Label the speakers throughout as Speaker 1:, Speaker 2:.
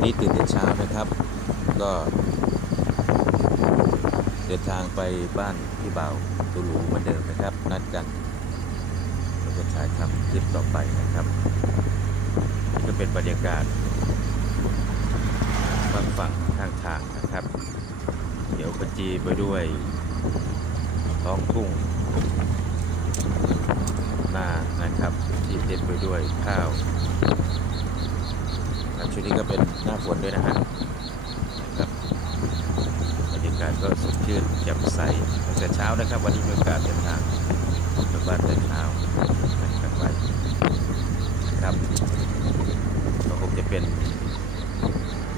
Speaker 1: วันนี้ตื่นแต่เช้านะครับ ก็เดินทางไปบ้านพี่เบ่าตูหลูเหมือนเดิมนะครับ นัดกันเราจะถ่ายทำคลิปต่อไปนะครับนี่ก็เป็นบรรยากาศบางฝั่งข้างทางนะครับ เดี๋ยวกระจีไปด้วยท้องทุ่งนานะครับ ที่เต็มไปด้วยข้าว ครับช่วงนี้ก็เป็นหน้าฝนด้วยนะฮะนะครับบรรยากาศก็สดชื่นแจ่มใสตั้งแต่เช้านะครับ วันนี้มีโอกาสเดินทางกลับบ้านแต่เช้ากันไว้นะครับก็คงจะเป็น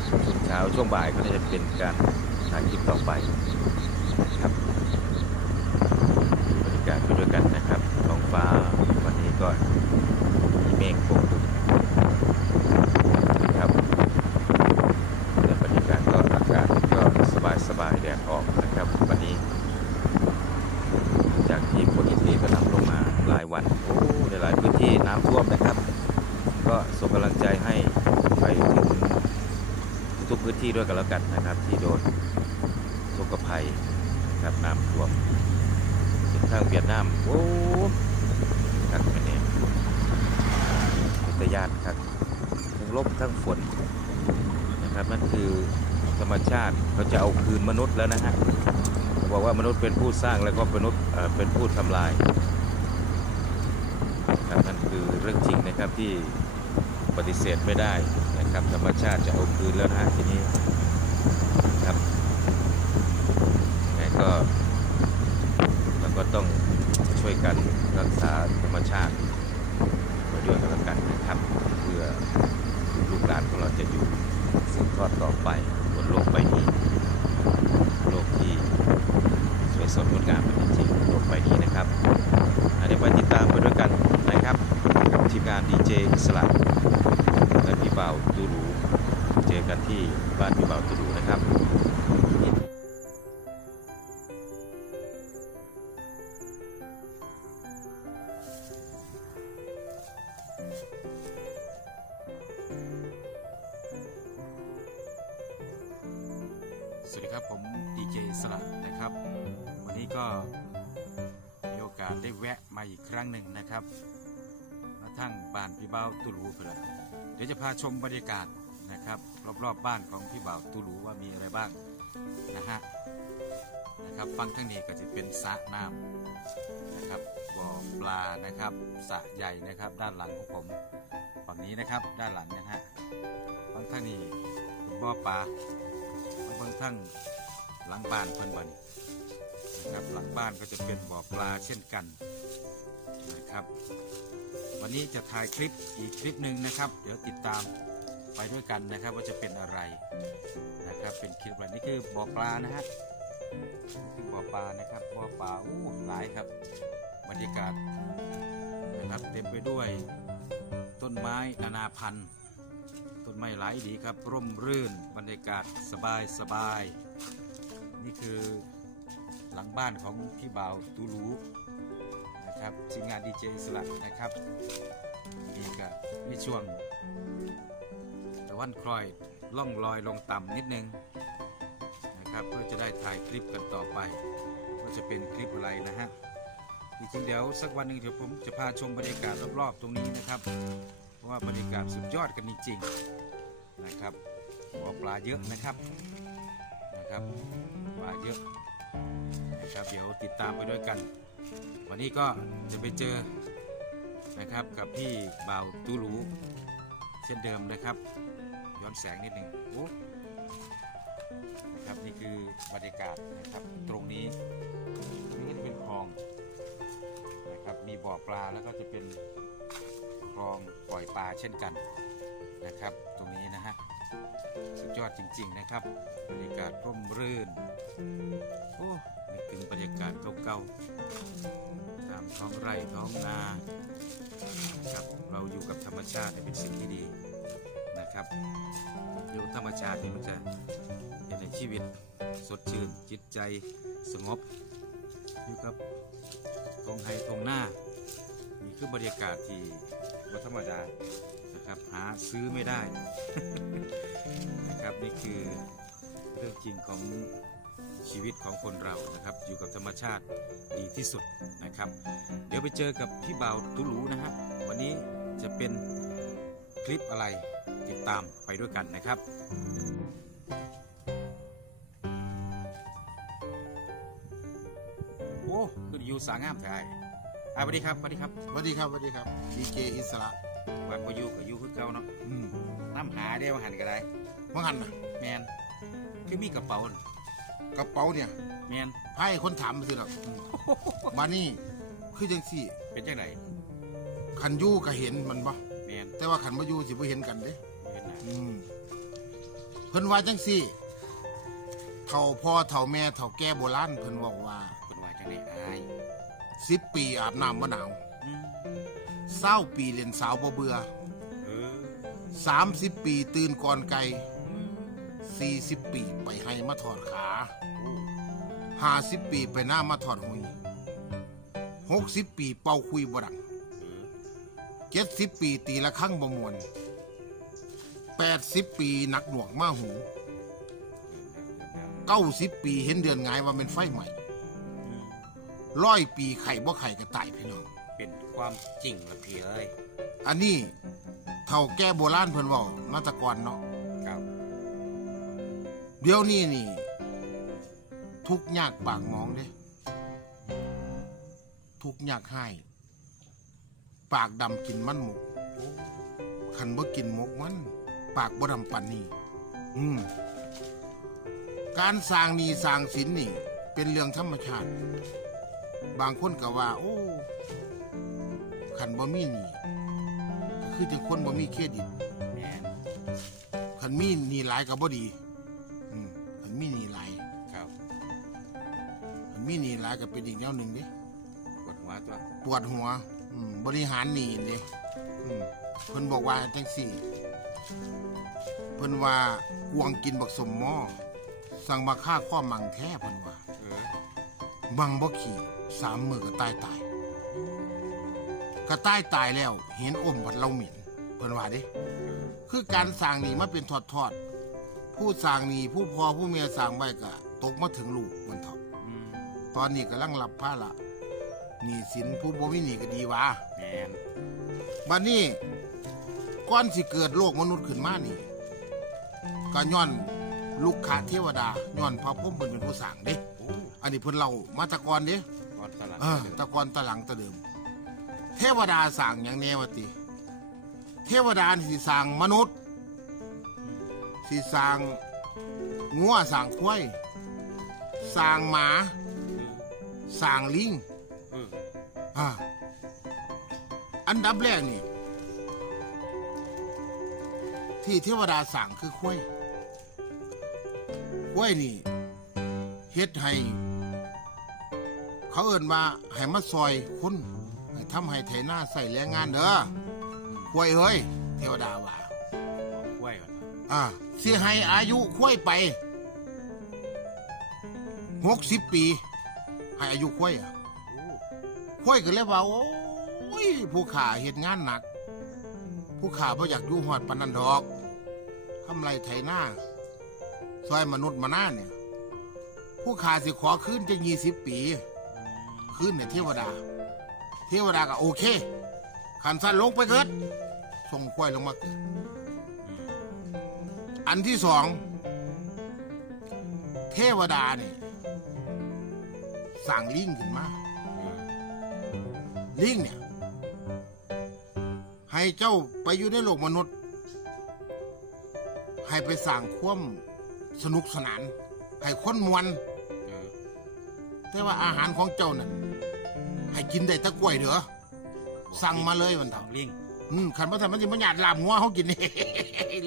Speaker 1: ช่วงเช้าช่วงบ่ายก็จะเป็นการถ่ายคลิปต่อไปนะครับบรรยากาศไปด้วยกันนะครับท้องฟ้าวันนี้ก็มีเมฆปกคลุมนะครับแต่บรรยากาศก็อากาศก็สบายสบายๆแดดออกนะครับ วันนี้ จากที่ฝนอินทรีย์ก็นำลงมาหลายวันโอ้ในหลายพื้นที่น้ำท่วมนะครับ ก็ส่งกำลังใจให้ไปถึง ทุกพื้นที่ด้วยกันแล้วกันนะครับ ที่โดนทุกภัยครับน้ำท่วมถึงทางเวียดนามโอ้ครับเป็นเนี่ยเป็นตยานครับทั้งลมทั้งฝนนะครับนั่นคือธรรมชาติเขาจะเอาคืนมนุษย์แล้วนะฮะบอกว่ามนุษย์เป็นผู้สร้างแล้วก็มนุษย์เป็นผู้ทำลายครับนั่นคือเรื่องจริงนะครับที่ปฏิเสธไม่ได้ นะครับธรรมชาติจะเอาคืนแล้วนะฮะทีนี้ครับแต่ก็ ก็มีโอกาสได้แวะมาอีกครั้งหนึ่งนะครับมาทั้งบ้านพี่เบาตูรูไปแล้วเดี๋ยวจะพาชมบรรยากาศนะครับ รอบๆบบ้านของพี่เบาตูรูว่ามีอะไรบ้างนะฮะนะครับฟังทั้งนี้ก็จะเป็นสระน้ำนะครับบ่อปลานะครับสระใหญ่นะครับ ด้านหลังของผมฝั่งนี้นะครับด้านหลังนะฮะฟังทั้งนี้บ่อปลามาเบิ่งทั้งหลังบ้านเพิ่นบ่นน ครับหลังบ้านก็จะเป็นบ่อปลาเช่นกันนะครับ วันนี้จะถ่ายคลิปอีกคลิปหนึ่งนะครับ เดี๋ยวติดตามไปด้วยกันนะครับว่าจะเป็นอะไรนะครับเป็นคลิปอะไรนี่คือบ่อปลานะฮะคือบ่อปลานะครับบ่อปลาอู้หลายครับบรรยากาศนะครับเต็มไปด้วยต้นไม้นานาพันธุ์ต้นไม้หลายดีครับ ร่มรื่นบรรยากาศสบายสบายนี่คือ หลังบ้านของพี่บ่าวตูรูนะครับทีมงานดีเจสลัดนะครับนี่ก็ในช่วงตะวันคลอยล่องลอยลงต่ำนิดนึงนะครับเพื่อจะได้ถ่ายคลิปกันต่อไปว่าจะเป็นคลิปอะไรนะฮะจริงๆเดี๋ยวสักวันหนึ่งเดี๋ยวผมจะพาชมบรรยากาศรอบๆ ตรงนี้นะครับ เพราะว่าบรรยากาศสุดยอดกันจริงๆนะครับบ่อปลาเยอะนะครับนะครับปลาเยอะ นะครับเดี๋ยวติดตามไปด้วยกัน วันนี้ก็จะไปเจอนะครับกับพี่บ่าวตูรูเช่นเดิมนะครับ ย้อนแสงนิดหนึ่งโอ้นะครับนี่คือบรรยากาศนะครับตรงนี้ตรงนี้ก็จะเป็นคลองนะครับมีบ่อปลาแล้วก็จะเป็นคลองปล่อยปลาเช่นกันนะครับ ตรงนี้นะฮะสุดยอดจริง ๆ นะครับบรรยากาศร่มรื่นโอ้ ถึงบรรยากาศเก่าๆตามท้องไร่ท้องนานะครับเราอยู่กับธรรมชาติเป็นสิ่งที่ดีนะครับ อยู่ธรรมชาตินี่มันจะเห็นในชีวิตสดชื่นจิตใจสงบอยู่กับทงไฮทงหน้านี่คือบรรยากาศที่วัธรรมดานะครับหาซื้อไม่ได้นะครับนี่คือเรื่องจริงของ ชีวิตของคนเรานะครับ อยู่กับธรรมชาติดีที่สุดนะครับ เดี๋ยวไปเจอกับพี่บ่าวตุลูนะฮะวันนี้จะเป็นคลิปอะไรติดตามไปด้วยกันนะครับโอ้คืออยู่สางามแท้อะสวัสดีครับสวัสดีครับ
Speaker 2: สวัสดีครับสวัสดีครับดีเจอิสระ
Speaker 1: วันพออยู่ก็อยู่คือเก่าเนาะ
Speaker 2: อืม
Speaker 1: น้ำหาเดียวหันก็ได้
Speaker 2: ว่างันนะ
Speaker 1: แมนคือมีกระเป๋าน่ะ
Speaker 2: กระเป๋าเนี่ย
Speaker 1: แมน
Speaker 2: ให้คนถามมาสิหรอกอืมมานี่คือจังสี่
Speaker 1: เป็นจังได
Speaker 2: ขันอยู่ก็เห็นมันบ่
Speaker 1: แมน
Speaker 2: แต่ว่าขันมาอยู่สิบ่เห็นกันเด้
Speaker 1: แมนนะ
Speaker 2: อืมเพิ่นว่าจังสี่เฒ่าพ่อเฒ่าแม่เฒ่าแก่โบราณเพิ่นบอกว่า
Speaker 1: คุณว่าจังไดอาย
Speaker 2: สิบปีอาบน้ำมะนาว
Speaker 1: อืม
Speaker 2: เศร้าปีเรียนสาวบ่เบื่อ
Speaker 1: เออ
Speaker 2: สามสิบปีตื่นก่อนไก่
Speaker 1: อืม
Speaker 2: สี่สิบปีไปให้มาถอดขา
Speaker 1: โอ้
Speaker 2: ห้าสิบปีไปหน้ามาถอดหุยหกสิบปีเป่าคุยบ่ดัง
Speaker 1: เออ
Speaker 2: เจ็ดสิบปีตีละครั้งบ่มวนแปดสิบปีหนักหน่วงมาหู
Speaker 1: เรื่องราว
Speaker 2: เก้าสิบปีเห็นเดือนไงายว่าเป็นไฟใหม่
Speaker 1: อืม
Speaker 2: ร้อยปีไข่บ่ไข่ก็ตายพี่น้อง
Speaker 1: เป็นความจริงละพี่เอ้ย
Speaker 2: อันนี้เท่าแก่โบราณเพิ่นเว้ามาแตะกอนเนาะ
Speaker 1: ครับ
Speaker 2: เดี๋ยวนี้นี่ ทุกข์ยากปากหมองเด้ทุกข์ยากให้ ปากดำกินมันหมก
Speaker 1: โอ้
Speaker 2: ขันบ่กินหมกมัน ปากบ่ดำปันนี่อืมการสร้างหนีสร้างสินนี่ เป็นเรื่องธรรมชาติ บางคนก็ว่า โอ้ขันบ่มีหนีคือจังคนบ่มีเครดิต
Speaker 1: แมน
Speaker 2: ขันมีหนีหลายก็บ่ดีอื มขันมีหนีหลาย
Speaker 1: ครับ
Speaker 2: ขันมีหนีหลายก็เป็นอีกแนวหนึ่งเด้
Speaker 1: ปวดหัวตัว
Speaker 2: ปวดหัว อืมบริหารหนีเด้อืมเพิ่นบอกว่าจังสี่เพิ่นว่ากวงกินบักสมหม้อสั่งมาฆ่าข้อมังแท้เพิ่นว่า
Speaker 1: เออ
Speaker 2: มังบ่ขี่สามมือก็ตายตายก็ตายตายแล้ว เห็นอมผัดเราเหม็นเพิ่นว่าเด้
Speaker 1: เออ
Speaker 2: คือการสร้างหนี่มาเป็นทอดทอดๆ ผู้สร้างหนี่ผู้พอผู้เมียสร้างไว้ก็ตกมาถึงลูกมันเถาะ
Speaker 1: อืม
Speaker 2: ตอนนี้กำลังรับภาระหนี้สินผู้บ่มีหนี้ก็ดีวะ
Speaker 1: แมน
Speaker 2: บัดนี้ก่อนสิเกิดโลกมนุษย์ขึ้นมานี่ก็ย้อนลูกขาเทวดาย้อนพระพุทธเพิ่นเป็นผู้สร้างเด้
Speaker 1: โอ้
Speaker 2: อันนี้เพิ่นเล่ามาแตะกอนเด้
Speaker 1: ก่อนตลาด
Speaker 2: เออแตะกอนตะหลังตะเดิม เทวดาสร้างอย่างแนวติ เทวดานี่สิสร้างมนุษย์ สิสร้างงัวสร้างควายสร้างหมาสร้างลิง
Speaker 1: เออ
Speaker 2: อ่าอันดับแรกนี่ ที่เทวดาสั่งคือควายควายนี่เฮ็ดให้เขาเอิ้นว่าให้มาซอยคนให้ทำให้ไถนาใส่แรงงานเด้อควายเอ้ย เทวดาว่า
Speaker 1: เอากล้วยก่อนนะ
Speaker 2: อ่า เสิให้อายุควายไปหกสิบปี ให้อายุควายอะ
Speaker 1: โอ้
Speaker 2: ควายก็เลยว่าโอ้ยผู้ข่าเหตุงานหนัก ผู้ข่าบ่อยากอยู่หอดปานนันดอกทำไรไถหน้าซอยมนุษย์มาหน้าเนี่ย ผู้ข่าสิขอคืนจะยี่สิบปีคืนเนี่ยเทวดา เทวดาก็โอเคขันสั้นลงไปเกิดส่งควายลงมาเกิด อันที่สอง เทวดาเนี่ยสั่งลิงขึ้นมา ลิงเนี่ย ให้เจ้าไปอยู่ในโลกมนุษย์ ให้ไปสั่งความสนุกสนาน ให้คนมวน
Speaker 1: เออ
Speaker 2: แต่ว่าอาหารของเจ้านั่นให้กินได้แตะกล้วยเด้อสั่งมาเลยมัน
Speaker 1: ส
Speaker 2: เถ
Speaker 1: อ
Speaker 2: อะ
Speaker 1: งลิง
Speaker 2: อืมขันพระธรรมจิมัญญัติลาบหัวเขากิน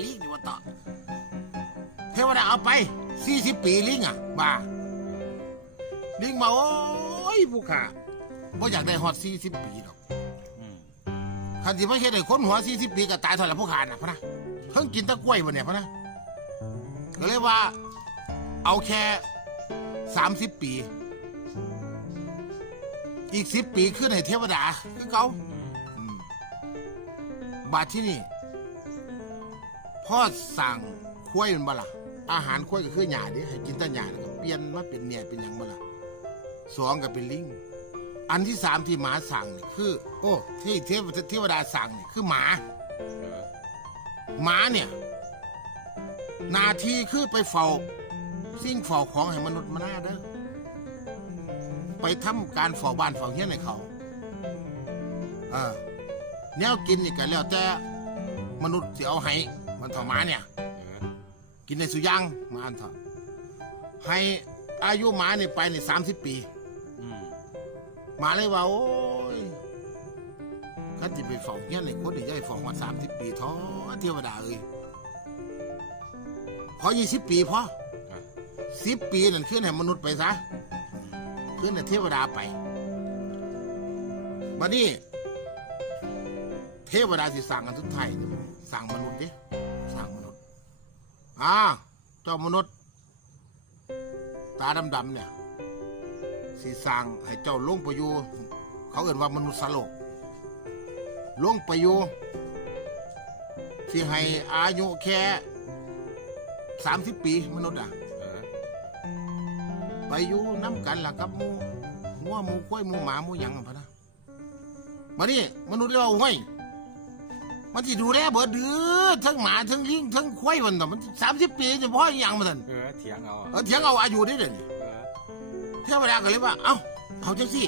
Speaker 2: ลิงอยู่ว่าต่อ เทวดาเอาไปสี่สิบปีลิงอะบ้าลิงมาโอ้ยผู้ขาบ่อยากได้ฮอดสี่สิบปีหรอก
Speaker 1: อืม
Speaker 2: คันที่ไม่เห็นไอ้คนหัวสี่สิบปีก็ตายเท่าไหร่ผู้ขาน่ะพะนะเพิ่งกินตะกล้วยวันเนี่ยพะนะก็เลยว่า เอาแค่สามสิบปี อีกสิบปีขึ้นให้เทวดาคือเขาบาทที่นี่พ่อสั่งคุ้วยมันบ่ล่ะ อาหารคุ้วยก็คือหญ้าดิให้กินแต่หญ้าแล้วก็เปลี่ยนมาเป็นเนี่ยเป็นหยังบ่ล่ะสองก็เป็นลิง อันที่สามที่หมาสั่งนี่คือ โอ้ที่เทวเทวดาสั่งนี่คือหมา หมาเนี่ยหนาทีคือไปเฝ้าสิ่งเฝ้าของให้มนุษย์มาหน้าเด้อไปทำการเฝ้าบ้านเฝ้าเฮียนให้เขาเออแนวกินนี่ก็แล้วแต่มนุษย์สิเอาให้มันเถาหมาเนี่ย กินในสุย่างหมาอันเถาให้อายุหมานี่ไปนี่สามสิบปี
Speaker 1: อืม
Speaker 2: หมาเลยว่าโอ้ยขันจะไปเฝ้าเฮียนในคนนี่จะไปเฝ้ามาสามสิบปีท้อเทวดาเอ้ยพอยี่สิบปีพอ
Speaker 1: อะ
Speaker 2: สิบปีนั่นขึ้นให้มนุษย์ไปซะขึ้นให้เทวดาไปบัดนี้เทวดาสิสั่งกันสุดท้ายสั่งมนุษย์ดิสั่งมนุษย์ อ่าเจ้ามนุษย์ ตาดำๆเนี่ยสิสร้างให้เจ้าลงไปอยู่เขาเอ่นว่ามนุษย์สโลกลงไปอยู่ที่ให้อายุแค่สามสิบปีมนุษย์อะไปอยู่น้ำกันล่ะกับมูหัวมูควายมูหมามูหยังพะนะมานี่มนุษย์เราห้ย มันจะดูแลเบิดเดือทั้งหมาทั้งลิงทั้งควายมันต่อมันสามสิบปีจะพ่ออหย่างมาทัน
Speaker 1: เออเถียงเอาอะ
Speaker 2: เออเถียงเอาอายุได้เดี๋ยวนี้
Speaker 1: เออ
Speaker 2: เทวดาก็เลยว่า เอ้าเอาจังสิ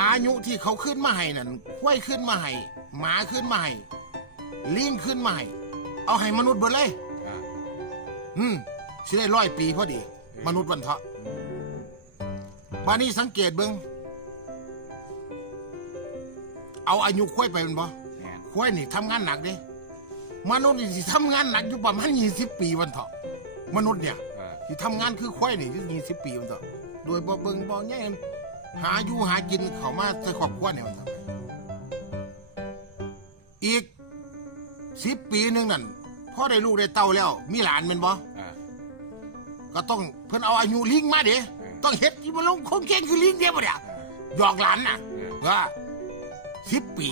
Speaker 2: อายุที่เขาขึ้นมาให้นั่นควายขึ้นมาให้หมาขึ้นมาให้ลิงขึ้นมาให้เอาให้มนุษย์เบิดเลย
Speaker 1: อะ
Speaker 2: อืมสิได้ร้อยปีพอดี มนุษย์วันเถาะ
Speaker 1: อืม
Speaker 2: มานี่สังเกตเบิง เอาอายุควายไปเป็นบ่
Speaker 1: แม่น
Speaker 2: ควายนี่ทำงานหนักเด้มนุษย์นี่สิทำงานหนักอยู่ประมาณยี่สิบปีวันเถาะมนุษย์เนี่ย
Speaker 1: เออ
Speaker 2: ที่ทำงานคือควายนี่ยี่สิบปีมันเถอะโดยบ่เบิ่งบ่แง่หาอยู่หากินเขามาใส่ครอบครัวเนี่ยมันเถอะอีกสิบปีหนึงนั่นพ่อได้ลูกได้เต้าแล้ว มีหลานเป็นบ่
Speaker 1: อะ
Speaker 2: ก็ต้องเพิ่นเอาอายุลิงมาเด้ต้องเฮ็ดที่มันลงคงเก่งคือลิงเด้บ่เนี่ย
Speaker 1: เออ
Speaker 2: หยอกหลานน่ะ
Speaker 1: เออ
Speaker 2: ว่า สิบปี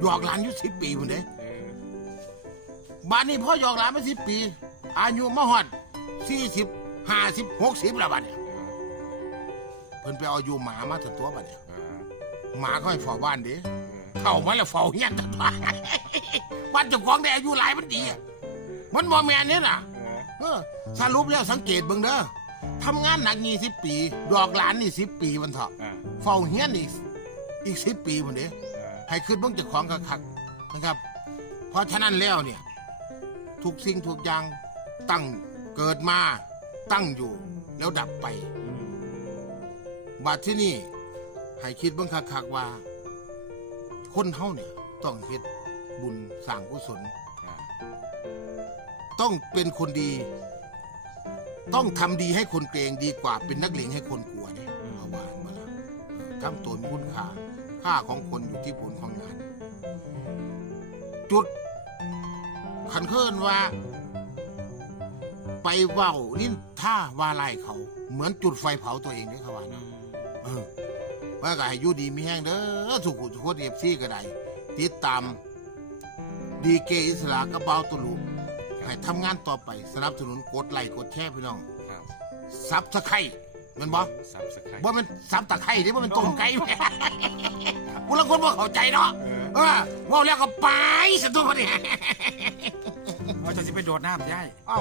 Speaker 2: หยอกหลานอยู่สิบปีพุ่นเด้
Speaker 1: เออ
Speaker 2: บ้านนี้พ่อหยอกหลานมาสิบปี อายุมาฮอดสี่สิบห้าสิบหกสิบแล้วบัดเนี่ย
Speaker 1: เออ
Speaker 2: เพิ่นไปเอาอยู่หมามาถึงตัวบัดเนี่ย
Speaker 1: เออ
Speaker 2: หมาก็ให้เฝ้าบ้านเด้
Speaker 1: เออ
Speaker 2: เข้ามาแล้วเฝ้าเฮียนตัดว่าบ้านเจ้าของได้อายุหลายมันดีอะมันบ่แม่นเนี่ยน่ะ
Speaker 1: เออ
Speaker 2: เออสรุปแล้วสังเกตเบิ่งเด้อทำงานหนักยี่สิบปีหยอกหลานนี่สิบปีมันเถอะ
Speaker 1: อะ
Speaker 2: เฝ้าเฮียนนี่อีกสิบปีพุ่นเด้
Speaker 1: เออ
Speaker 2: ให้ขึ้นเบิ่งจ้าของคักนะครับ เพราะฉะนั้นแล้วเนี่ยทุกสิ่งทุกอย่างตั้งเกิดมาตั้งอยู่แล้วดับไป บัดที่นี่ให้คิดเบิ่งคักว่า คนเฮาเนี่ยต้องเฮ็ดบุญสร้างกุศลต้องเป็นคนดี ต้องทำดีให้คนเกรงดีกว่าเป็นนักเลงให้คนกลัวเนี่ยเอาว่ามาละทำตัวมีคุณค่า ค่าของคนอยู่ที่ผลของงาน จุดขันเคลื่อนว่า ไปเว้านินท่าว่าไล่เขา เหมือนจุดไฟเผาตัวเองเนี่ยเขาว่า
Speaker 1: อื
Speaker 2: นะ
Speaker 1: ม
Speaker 2: เออว่าก็ให้อยู่ดีมีแห้งเด้อสุขุทุกคนเอฟซีก็ได้ติดตามดีเกอิสระกระเบาตุลุให้ทำงานต่อไปสนับสนุนกดไลค์กดแชร์พี่น้อง
Speaker 1: ครับ
Speaker 2: ซับสไครแมันบ่
Speaker 1: สับสไคร
Speaker 2: บ่แมันซับตะไคร้เด้บ่แมันต้มไก่พวกเราคนบ่เข้าใจเนาะ
Speaker 1: เออ
Speaker 2: เออเว่าแล้วก็ไปสะตัวนี่
Speaker 1: ว่าจะสิไปโดดน้ำย่าย
Speaker 2: เอ้า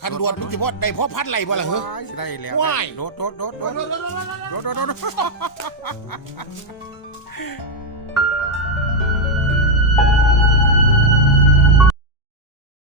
Speaker 2: คันดวนมันสิบ่ได้พอพัดไหลบ่ล่ะเหรอ
Speaker 1: ว้ายสิได้แล้ว
Speaker 2: ว้าย
Speaker 1: โดดโดดโดดโดดโดดโดดโดด